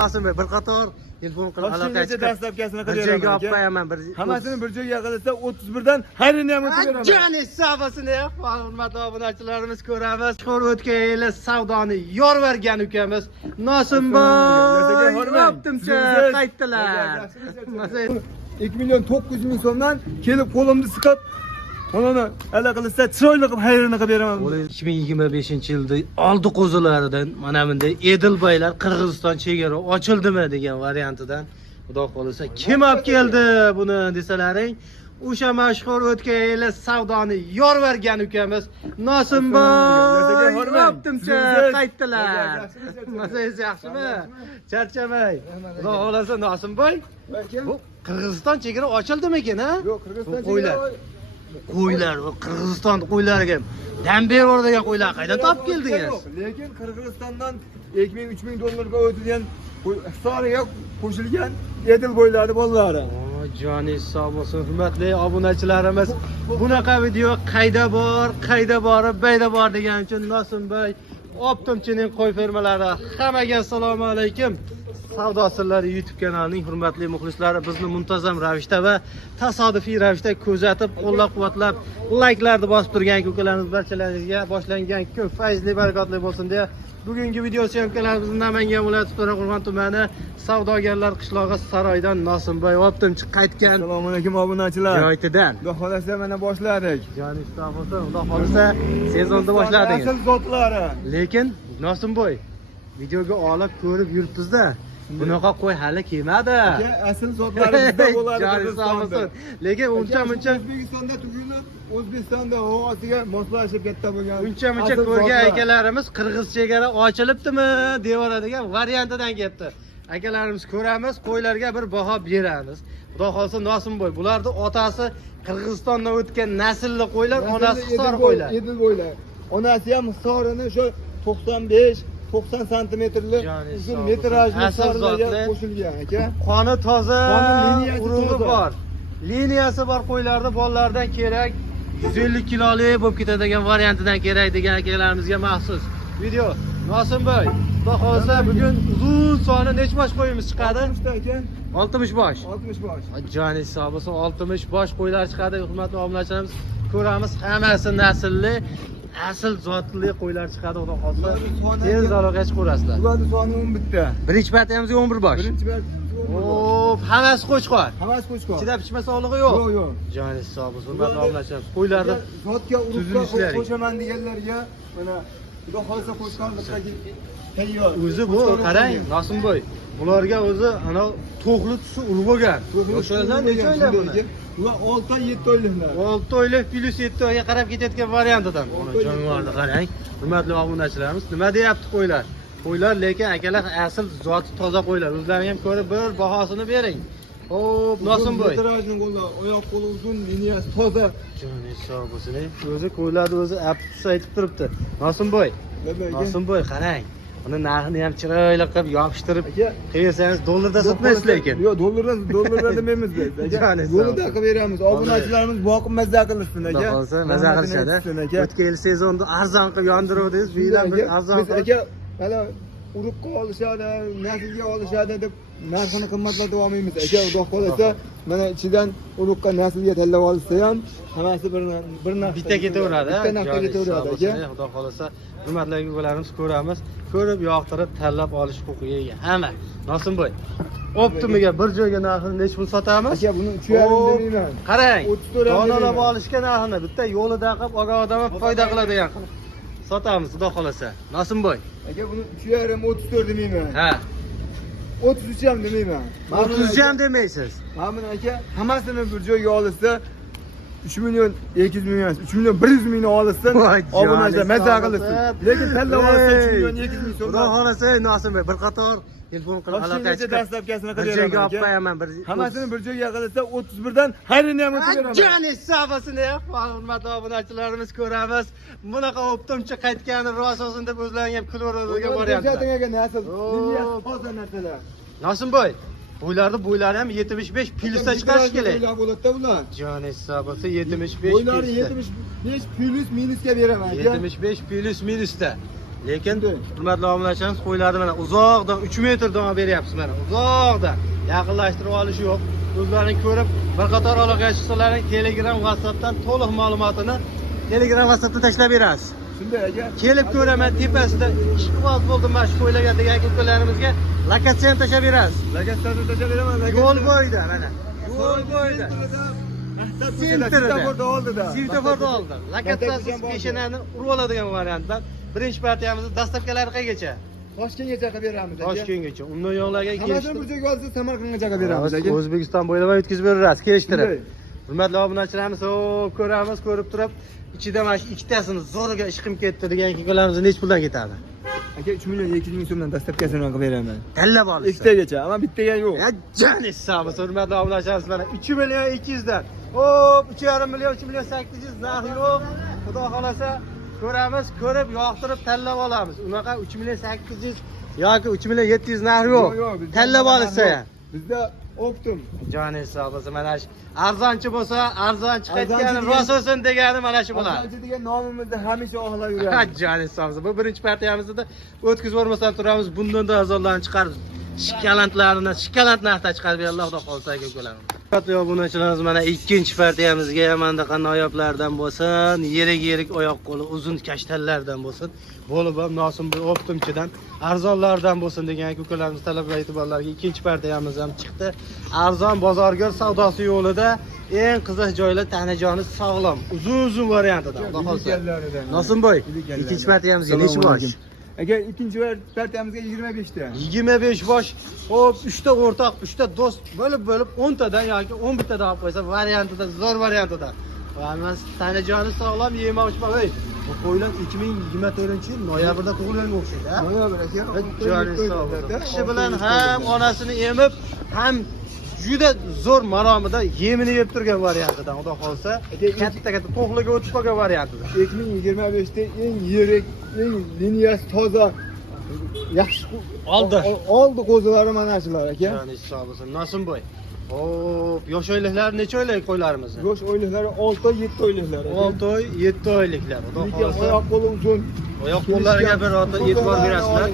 Nasıl bir qator telefon qilib aloqa chiqib dastlabkasini bir joyga olib qo'yaman. Hammasini bir joyga qilsa 31dan hayrini ham o'tib beraman. Jani savosini hurmatli obunachilarimiz ko'ramiz. Ko'rib o'tgan yili savdoni yorvergan ukamiz Nosimboy optimcha qaytdilar. 2 milyon 900 ming so'mdan kelib qo'limni siqib Onani ala qilsa chiroyli qilib hayrini qilib beraman. 2025-yilda oldi qo'zilaridan mana bunday Edilbaylar Qirg'iziston chegara ochildimi degan variantidan xudo xolisa kim olib keldi buni desalaring, o'sha mashhur o'tgan yili savdoni yorvergan ukamiz Nosimboy optimcha qaytdilar. Masangiz yaxshimi? Charchamay. Xudo xolisa Nosimboy bu Qirg'iziston chegara ochildimi-kin, ha? Yo'q, Qirg'iziston chegara qo'ylar va Qirg'iziston qo'ylariga dam beradigan qo'ylar qaydan topib keldingiz? Lekin Qirg'izistondan 2000-3000 dollarga o'tadigan Hisoriga qo'shilgan Edil bo'ylari bolalari. Joni sog' bo'lsin, hurmatli obunachilarimiz. Bunaqa video qayda borib, bayda bor degan uchun Nosimboy Optimchining qo'y fermalari. Hammaga assalomu alaykum. Savdo sirlari YouTube kanalining hurmatli muxlislari, bizni muntazam ravishda va tasodifiy ravishda kuzatib, qo'llab-quvvatlab, layklarni bosib turgan ko'kalarimiz barchalaringizga boshlangan kun fayzli, barakotli bo'lsin deya bugungi video syomkalarimizni Namangan viloyati To'raqo'rg'on tumani Savdogarlar qishlog'i Saroydan Nosimboy Optimchi qaytgan. Assalomu alaykum obunachilar. Joytidan. Xudo xolasa mana boshladik. Joni sog' bo'lsin, xudo xolasa sezonni boshladingiz. Asl zotlari. Lekin Nosimboy videoga olib ko'rib yuribmiz-da. Bunaqa qo'y hali kelmadi. Asl zotlari bizda bo'ladi. Joni sog' bo'lsin. Lekin uncha O'zbekistonda tugilib, O'zbekistonda o'ziga moslashib katta bo'lgan. Uncha ko'rgan akalarimiz Qirg'iz chegara ochilibdimi devoradigan variantidan kelibdi. Akalarimiz ko'ramiz, qo'ylarga bir baho beramiz. Xudo xolsa Nosimboy, bularning otasi Qirg'izistondan o'tgan naslli qo'ylar, onasi Hisor qo'ylar. Edil bo'ylar. Onasi ham Hisorini shu 90 santimetrli uzun metrajli sarlarga qo'shilgan aka. Qoni toza, urug'i toza. bor. Liniyasi bor qo'ylarni bolalardan kerak 150 kilolik bo'lib ketadigan variantidan kerak degan akalarimizga maxsus video. Nosimboy, xudo xolsa bugun uzun soni necha bosh qo'yimiz chiqadi? 60 ta aka. 60 bosh. 60 bosh. Joni sog' bo'lsin, 60 bosh qo'ylar chiqadi. Hurmatli obunachilarimiz, ko'ramiz, hammasi naslli, asl zotli qo'ylar chiqadi. Xudo xolsa tez aloqa chiqarasizlar. Ularning soni 11 ta. Birinchi partiyamizga 11 bosh. Birinchi part Hammasi qo'chqor. Hammasi qo'chqor. Chidab pishma sog'lig'i yo'q. Yo'q. Joni sog' bo'lsin, hurmatli obunachilar. Qo'ylarni zotga urug'ga tuzilishlari. qo'shaman deganlarga mana Xudo xolsa qo'shgan bittagi tayyor. O'zi bu qarang, Nosimboy. Ularga o'zi ana to'qli tusi urib bo'lgan. O'shalar necha oylar buni? Ular 6 oy 7 oyliklar. 6 oylik plus 7 oyga qarab ketayotgan variantidan. Ona jonivorni qarang. Hurmatli obunachilarimiz, nima deyapti qo'ylar? Qo'ylar lekin akalar asl zoti toza qo'ylar. O'zlaring ham ko'rib bir bahosini bering. Hop, Nosimboy. Metrajning qo'li, oyoq qo'li uzun, liniyasi toza. Joni sog' bo'lsin. O'zi qo'ylarni o'zi aptus aytib turibdi. Nosimboy. Nosimboy qarang. Uni narxini ham chiroyli qilib yopishtirib qo'ysangiz dollarda sotmaysiz lekin. Yo'q, dollarda demaymiz biz. Yo'lida qilib beramiz. Obunachilarimiz boqib mazza qilsin aka. Bo'lsa mazza qilishadi. O'tgan yil sezonda arzon qilib yondiruvdingiz, bu yil ham bir arzon qilib. Aka, hali urug'ga olishadi, naslga olishadi deb narxini qimmatlatib olmaymiz. Aka, xudo xolasa mana ichidan urug'ga naslga tanlab olsa ham hammasi bir narx. Bitta ketaveradi. Bitta narxga ketaveradi aka. Xudo xolasa hurmatli o'g'illarimiz ko'ramiz. Ko'rib, yoqtirib, tanlab olish huquqiga ega. Hamma. Nosimboy. Optimiga bir joyga narxini necha pul sotamiz? Aka, buni 3,5 demayman. Qarang. 34 Donalab olishga narxini bitta yo'lida qilib olgan odamga foyda qiladigan qilib sotamiz, xudo xolasa. Nosimboy. Aka, buni 3,5 34 demayman. Ha. 33 ham demayman. 30 ham demaysiz. Mana aka, hammasini bir joyga olsa 3 milyon 200 ming emas, 3 milyon 100 mingni olsin, obunachilar mazza qilsin. Lekin tanlab olsa 3 milyon 200 ming so'm. Xudo xolasa Nosimboy bir qator telefon qilib aloqa chiqib. Dastlabkasini qilib joyga olib qo'yaman. Hammasini bir joyga qilsa 31dan hayrini ham o'tib beraman. Joni savosini, hurmatli obunachilarimiz ko'ramiz. Bunaqa optimchi qaytgani rost olsin deb o'zlaring ham kulib boryapti. Nosimboy, bo'ylari ham 75 plyusda chiqarish kerak. Bo'ylar bo'ladi-da bular. Joni savosini 75 Bo'ylari 75 plus minusga beraman aka. 75 plus minusda. Lekin Shunday. hurmatli obunachilarimiz qo'ylarni mana uzoqdan 3 metrdan olib beryapsiz mana. Uzoqdan. Yaqinlashtirib olish yo'q. O'zlaring ko'rib, bir qator aloqa chiqsalaring Telegram, WhatsAppdan to'liq ma'lumotini Telegram, WhatsAppda tashlab berasiz. Shunday aka. Kelib ko'raman tepasida ishqiboz bo'ldim mana shu qo'ylarga degan ko'kalarimizga lokatsiyani tashlab berasiz. Lagatsiyani tashlab beraman. Yo'l bo'yida mana. Yo'l bo'yida. Svetoforda oldida. Svetoforda oldi. Lokatsiyasiz peshanani urib oladigan variantdan birinchi partiyamizni dastavkalari qayergacha? Toshkentgacha qilib beramiz aka. Toshkentgacha. Undan yo'qlarga Hammasidan bir joyga olsa Samarqandgacha qilib beramiz aka. O'zbekiston bo'ylab yetkazib berasiz, kelishtirib. Shunday. Hurmatli obunachilarimiz, ko'ramiz, ko'rib turib, ichida mana shu ikkitasini zo'rga ishqim ketdi degan ko'kalarimiz necha puldan ketadi? Aka 3 million 200 ming so'mdan dastavkasini qilib beraman. Tanlab olasiz. Ikkitagacha, ammo bittaga yo'q. Ya jan hisobi, hurmatli obunachilarimiz mana 3 million 200 dan. Hop, 3,5 million, 3 million 800 narx yo'q. Xudo xolasa ko'ramiz, ko'rib, yoqtirib tanlab olamiz. Unaqa 3 million 800 yoki 3 million 700 narx yo'q. Tanlab olsa ham. Bizda Optum. Jon hisobisi mana shu arzonchi bo'lsa, arzon chiqayotgani rost bo'lsin degani mana shu bo'ladi. Arzonchi degan nomimizda hamisha oxlab yuramiz. Jon hisobisi. Bu birinchi partiyamizda o'tkazib o'rmasdan turamiz. Bundan da arzonlarni chiqarib, shikalant narxda chiqarib beradi, Alloh xolsa ko'kalarim. Hurmatli obunachilarimiz, mana ikkinchi partiyamizga mana noyoblardan bo'lsin, yirik oyoq qo'li uzun kashtallardan bo'lsin, bo'lib ham nosim bir optimchidan arzonlardan bo'lsin degan ko'kalarimiz talab va e'tiborlarga ikkinchi partiyamiz ham chiqdi. Arzon bozorgor savdosi yo'lida eng qiziq joylar tanajoni sog'lom, uzun variantida. Xudo xolsa. Nosimboy, ikkinchi partiyamizga necha bosh? Aka ikkinchi partiyamizga 25 ta. 25 bosh, hop 3 ta o'rtoq, 3 ta do'st bo'lib 10 tadan yoki 11 tadan olib qo'ysa variantida, zo'r variantida. Hammasi tanajoni sog'lom, yemoqchi bo'l. Bu qo'ylar 2024-yil noyabrda tug'ilganga o'xshaydi, ha? Noyabr aka. Joni sog'. Kishi bilan ham onasini emib, ham juda zo'r maromida yemini yeb turgan variantidan, xudo xolsa, katta to'qliga o'tib qolgan variantida. 2025 da eng yirik, eng liniyasi toza, yaxshi oldi qo'zilari mana shular aka. Joni sog' bo'lsin. Nosimboy. Hop, yosh oyliklar necha oylik qo'ylarimiz? Yosh oyliklari 6 oy, 7 oyliklar. 6 oy, 7 oyliklar. Xudo xolsa. Oyoq qo'li uzun. Oyoq qo'llariga bir ota e'tibor berasizlar.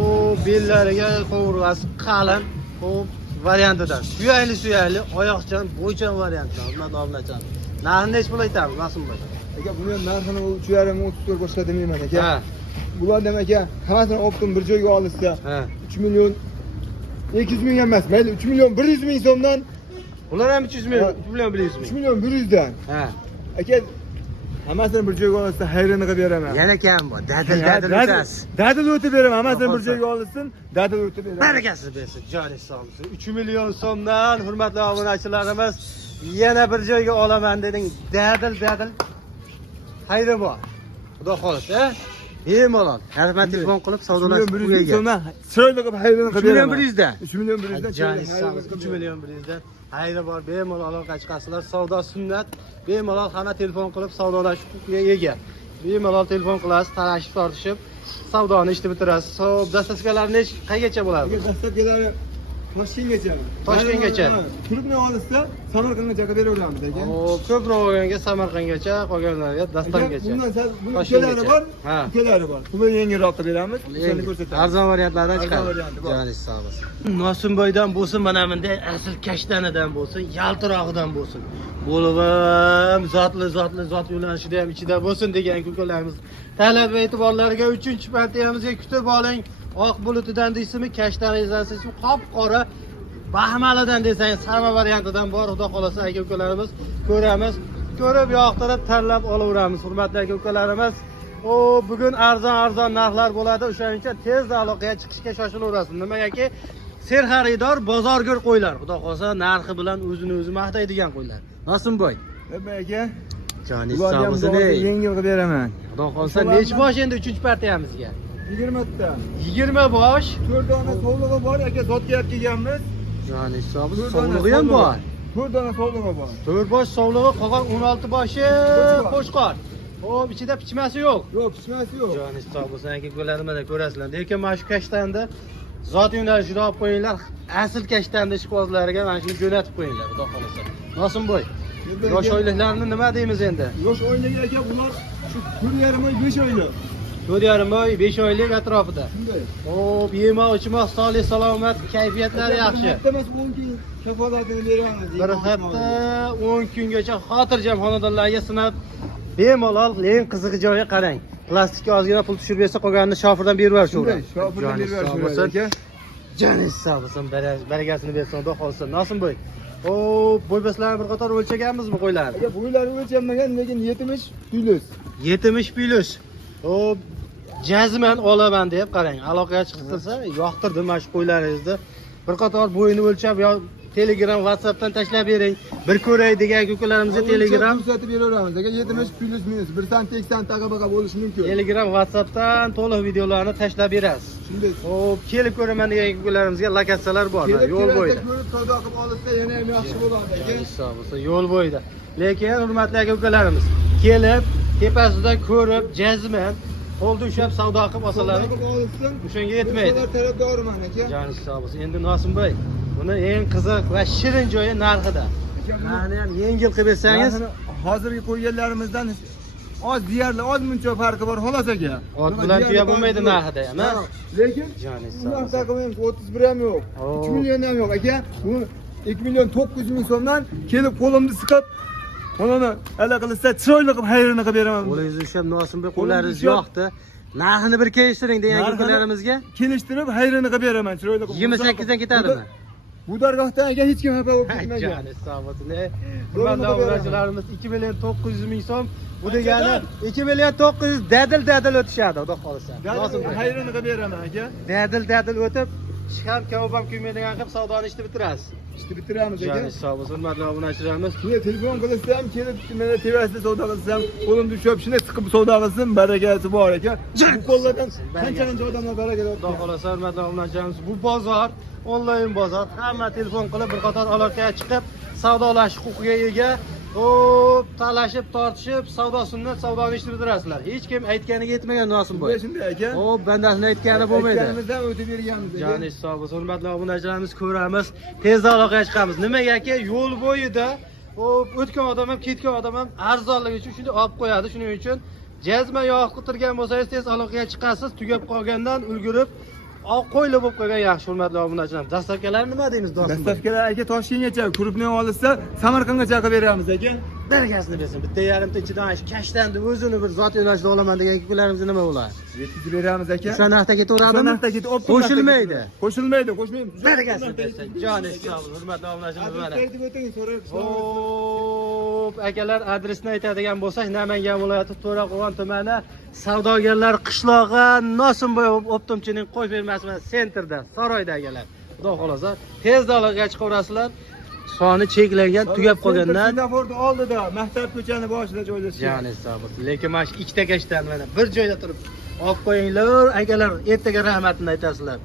O, bellariga qovurg'asi qalin. Hop, variantidan. Suyakli, oyoqchan, bo'ychan variantdan. Hurmatli obunachilar. Narxini necha pul aytamiz, Nosimboy? Aka, buni ham narxini 3,5-34 boshqa demayman aka. Ha. Bular demak aka, hammasini optim bir joyga olishsa, Ha. 3 million 200 ming emas, mayli 3 million 100 ming so'mdan, Ular ham 300 ming, 3 million 100 3 ming. million 100 dan. Ha. Aka, hammasini bir joyga olsa hayrini qilib beraman. Yana kam bor. Dadil o'tasiz. Dadil o'tib beraman, hammasini bir joyga olsin, dadil o'tib beraman. Barakasi bersin, joni sog' bo'lsin. 3 million so'mdan hurmatli obunachilarimiz yana bir joyga olaman deding. Dadil. Xayri bor. Xudo xolasa, bemalol. Harmat telefon qilib savdolashib qo'ygan. so'mdan chiroyli qilib hayrini 3 qilib million beraman. 100 dan. 3 million 100 dan. Joni sog' bo'lsin. 3 million 100 dan. Xayri bor, bemalol aloqa chiqasizlar. Savdo sunnat. Bemalol hamma telefon qilib savdolashib huquqiga ega. Bemalol telefon qilasiz, talashib tortishib savdoni ishni bitirasiz. Hisob dastavkalarni qayergacha bo'ladi? Dastavkalari Toshkentgacha. Toshkentgacha. Turibni olsa Samarqandgacha qilib beraveramiz aka. Ko'proq olganga Samarqandgacha, qolganlarga Dastongacha. Bundan sal bu ikkalari bor. Ha. Ikkalari bor. Buni yengilroq qilib beramiz. Shuni ko'rsatamiz. Arzon variantlardan chiqadi. varianti bor. Joni sog' bo'lsin. Nosimboydan bo'lsin, mana bunday asl kashtanidan bo'lsin, yaltirog'idan bo'lsin. Bo'lib ham zot yo'nalishida ham ichida bo'lsin degan ko'kalarimiz. Talab va e'tiborlarga 3-partiyamizga kutib oling. Oq bulutidan deysizmi, kashtaningizdan deysizmi, qop-qora Bahmalidan desangiz, sarma variantidan bor. Xudo xolasa aka-ukalarimiz ko'ramiz, ko'rib yoqtirib tanlab olaveramiz. Hurmatli aka-ukalarimiz, bugun arzon narxlar bo'ladi. O'shaning uchun tezda aloqaga chiqishga shoshilaverasiz. Nimagaki, ser xaridor bozorgir qo'ylar. Xudo xolasa narxi bilan o'zini maqtaydigan qo'ylar. Nosimboy. Aka, joni sog' bo'lsin. yengil qilib beraman. Xudo xolasa necha bosh endi 3-partiyamizga? 20 ta. 20 bosh. 4 dona sovlig'i bor aka, zotga olib kelganmiz. Joni sog' bo'lsin. Sovlig'i ham bor. 4 dona sovlig'i bor. 4 bosh sovlig'i, qolgan 16 boshi qo'shqor. Hop, ichida pichmasi yo'q. Yo'q, pichmasi yo'q. Joni sog' bo'lsin, aka-ukalarimiz ko'rasizlar. Lekin mana shu kashtanda zot yo'nalishida olib qo'yinglar. Asl kashtanda ishqibozlariga mana shuni jo'natib qo'yinglar, xudo xolasa. Nosimboy, yosh oyliklarni nima deymiz endi? Yosh oylik aka, bular shu 4,5 oy, 5 oylik. 4,5 oy, 5 oylik atrofida. Shunday. Hop, yemoq, ichmoq, sog'lik, salomat, kayfiyatlari yaxshi. Emas, 10 kun kafolatini beramiz. Bir hafta 10 kungacha xotirjam xonadonlarga sinab bemalol, lekin qizig'i joyi qarang. Plastikka ozgina pul tushirib bersa, qolganini shofirdan berib yuborishadi. Shunday, shofirdan berib yuborishadi aka. Janis sog' bo'lsin, baragasini bersin, xudo xolsin. Nosimboy. Hop, bo'ybaslarni bir qator o'lchaganmizmi qo'ylarni? Aka, bo'ylari o'lchanmagan, lekin 70 plus. 70 plus. Hop, jazman olaman deb qarang. Aloqaga chiqsa, yoqtirdim mana shu qo'ylaringizni. Bir qator bo'yini o'lchab yo Telegram, WhatsAppdan tashlab bering. Bir ko'ray degan ko'kalarimizga Telegram, ko'rsatib beraveramiz aka. 70 plus minus 1 sant 2 sant taqa-baqa bo'lishi mumkin. Telegram, WhatsAppdan to'liq videolarni tashlab berasiz. Shunday. Hop, kelib ko'raman degan ko'kalarimizga lokatsiyalar bor. Yo'l bo'yida. Ko'rib savdo qilib olsa yana ham yaxshi bo'ladi aka. Sog' bo'lsin, yo'l bo'yida. Lekin hurmatli aka-ukalarimiz, kelib, tepasida ko'rib, jazman qo'lda ushlab savdo qilib olsalar, o'shanga yetmaydi. Ular tarafdoriman aka. Joningiz sog' bo'lsin. Endi Nosimboy, buni eng qiziq va shirin joyi narxida. Narxini ham yengil qilib bersangiz, Hozirgi qo'yganlarimizdan oz deyarli oz muncha farqi bor xolos aka. ot bilan tuya bo'lmaydi narxida ham, ha? Lekin Joningiz sog' ular bo'lsin. taqamaymiz 31 ham yo'q. 2 million ham yo'q aka. Bu 2 million 900 ming so'mdan kelib qo'limni siqib Qo'lini ala qilsa chiroyli qilib hayrini qilib beraman. Qo'lingiz ushlab Nosimboy qo'llaringiz yoqdi. Narxini bir kelishtiring degan ko'kalarimizga. Kelishtirib hayrini qilib beraman chiroyli qilib. 28 dan ketadimi? Bu dargohdan aka hech kim xafa bo'lib ketmagan. Joningiz sog' bo'lsin. Hurmatli obunachilarimiz 2 million 900 ming so'm. Bu degani 2 million 900 dadil o'tishadi, xudo xolisa. Nosimboy. Hayrini qilib beraman aka. Dadil o'tib, shikam kavob ham kuymaydigan qilib savdoni ishni bitirasiz. İşte bitiramiz aka. Joningiz sog' bo'lsin, hurmatli obunachilarimiz. Shunday telefon qilsam, kelib meni tevasida savdo qilsam, qo'limni ushlab shunday siqib savdo qilsin, barakasi bor aka. Bu qo'llardan qancha odamlar baraka topdi. Xudo xolasa, hurmatli obunachilarimiz, bu bozor onlayn bozor. Hamma telefon qilib bir qator aloqaga chiqib, savdolash huquqiga ega. Hop, talashib, tortishib, savdosini savdoni ishni bitirasizlar. Hech kim aytganiga yetmagan Nosimboy. Shunday aka. Hop, bandasini aytgani bo'lmaydi. Aytganimizdan o'tib berganmiz aka. Joningiz sog' bo'lsin, hurmatli obunachilarimiz, ko'ramiz. Tezda aloqaga chiqamiz. Nimagaki yo'l bo'yida hop o'tgan odam ham, ketgan odam ham arzonligi uchun shunday olib qo'yadi. Shuning uchun jazma yo'q o'tirgan bo'lsangiz, tez aloqaga chiqasiz. Tugab qolgandan ulgurib qo'yli bo'lib qo'ygan yaxshi, hurmatli obunachilar. Dastavkalar nima deymiz do'stlar? Dastavkalar aka Toshkentgacha, Krupni olsa Samarqandgacha qilib beramiz aka. Dargasini bersin. Bitta yarimta ichidan kashtanni o'zini bir zot yo'nalishda olaman degan kunlarimizda nima bo'ladi? Yetkazib beramiz aka. O'sha narxda ketaveradimi? O'sha narxda ketib, Qo'shilmaydi. Qo'shilmaydi, qo'shmaymiz. Dargasini bersin. Joningiz sog' bo'lsin, hurmatli obunachilar mana. Hop, akalar adresini aytadigan bo'lsak, Namangan viloyati To'raqo'rg'on tumani Savdogarlar qishlog'i Nosimboy optimchining qo'y fermasi sentrda, Saroyda akalar. Xudo xolasa, tezda aloqaga chiqaverasizlar. Soni cheklangan, tugab qolgandan. Singapurda oldida, maktab ko'chani boshida joylashgan. Joningiz sog' bo'lsin. Lekin mana shu ikkita kashtan mana bir joyda turib olib qo'yinglar, akalar, ertaga rahmatini aytasizlar.